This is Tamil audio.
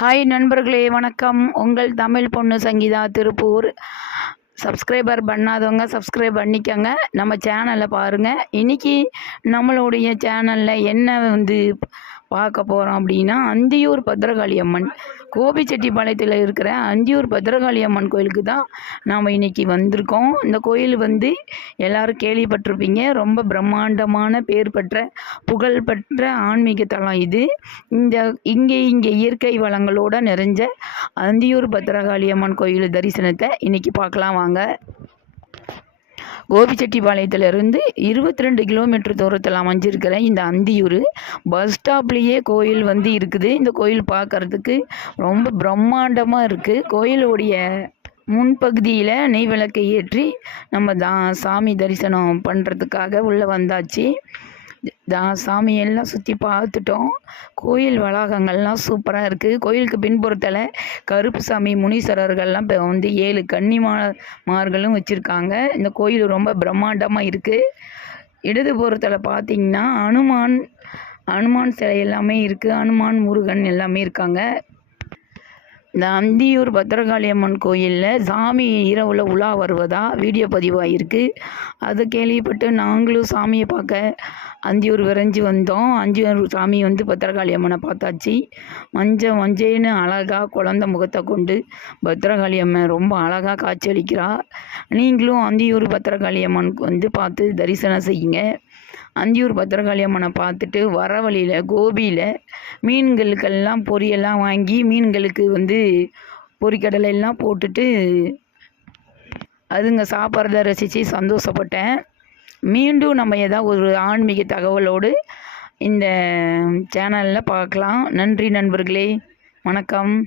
ஹாய் நண்பர்களே வணக்கம். உங்கள் தமிழ் பொண்ணு சங்கீதா திருப்பூர். சப்ஸ்கிரைபர் பண்ணாதவங்க சப்ஸ்கிரைப் பண்ணிக்கோங்க. நம்ம சேனலை பாருங்கள் இன்றைக்கி நம்மளுடைய சேனலில் என்ன வந்து பார்க்க போகிறோம் அப்படின்னா அந்தியூர் பத்திரகாளி அம்மன் கோபிச்செட்டிப்பாளையத்தில் இருக்கிற அந்தியூர் பத்திரகாளி அம்மன் கோயிலுக்கு தான் நாம் இன்றைக்கி வந்திருக்கோம். இந்த கோயில் வந்து எல்லாரும் கேள்விப்பட்டிருப்பீங்க. ரொம்ப பிரம்மாண்டமான பேர் பெற்ற புகழ்பெற்ற ஆன்மீக தலம் இது. இந்த இங்கே இங்கே இயற்கை வளங்களோட நிறைஞ்ச அந்தியூர் பத்திரகாளி அம்மன் கோயில் தரிசனத்தை இன்றைக்கி பார்க்கலாம் வாங்க. கோபிச்செட்டிப்பாளையத்திலிருந்து இருபத்தி ரெண்டு கிலோமீட்டர் தூரத்தில் அமைஞ்சிருக்கிற இந்த அந்தியூர் பஸ் ஸ்டாப்லேயே கோயில் வந்து இருக்குது. இந்த கோயில் பார்க்கறதுக்கு ரொம்ப பிரம்மாண்டமாக இருக்குது கோயிலுடைய முன்பகுதியில் நெய் விளக்கை ஏற்றி நம்ம தா சாமி தரிசனம் பண்ணுறதுக்காக உள்ளே வந்தாச்சு. சாமி எல்லாம் சுற்றி பார்த்துட்டோம். கோயில் வளாகங்கள்லாம் சூப்பராக இருக்குது கோயிலுக்கு பின்புறத்தில் கருப்பு சாமி முனீஸ்வரர்கள்லாம் இப்போ வந்து ஏழு கன்னிமார்களும் வச்சுருக்காங்க. இந்த கோயில் ரொம்ப பிரம்மாண்டமாக இருக்குது இடதுபுறத்தில் பார்த்தீங்கன்னா அனுமான் அனுமான் சிலை எல்லாமே இருக்குது அனுமான் முருகன் எல்லாமே இருக்காங்க. இந்த அந்தியூர் பத்திரகாளி அம்மன் கோயிலில் சாமி இரவில் உலா வருவதா வீடியோ பதிவாயிருக்கு. அதை கேள்விப்பட்டு நாங்களும் சாமியை பார்க்க அந்தியூர் விரைஞ்சி வந்தோம். அந்தியூர் சாமி வந்து பத்திரகாளி அம்மனை பார்த்தாச்சு. மஞ்சள் மஞ்சேன்னு அழகாக குழந்த முகத்தை கொண்டு பத்திரகாளி அம்மன் ரொம்ப அழகாக காட்சியளிக்கிறா நீங்களும் அந்தியூர் பத்திரகாளி அம்மனுக்கு வந்து பார்த்து தரிசனம் செய்யுங்க. அந்தியூர் பத்திரகாளி அம்மனை பார்த்துட்டு வர வழியில் கோபியில் மீன்களுக்கெல்லாம் பொரியெல்லாம் வாங்கி மீன்களுக்கு வந்து பொரிக்கடலை எல்லாம் போட்டுட்டு அதுங்க சாப்பிட்றத ரசித்து சந்தோஷப்பட்டேன். மீண்டும் நம்ம ஏதாவது ஒரு ஆன்மீக தகவலோடு இந்த சேனலில் பார்க்கலாம். நன்றி நண்பர்களே. வணக்கம்.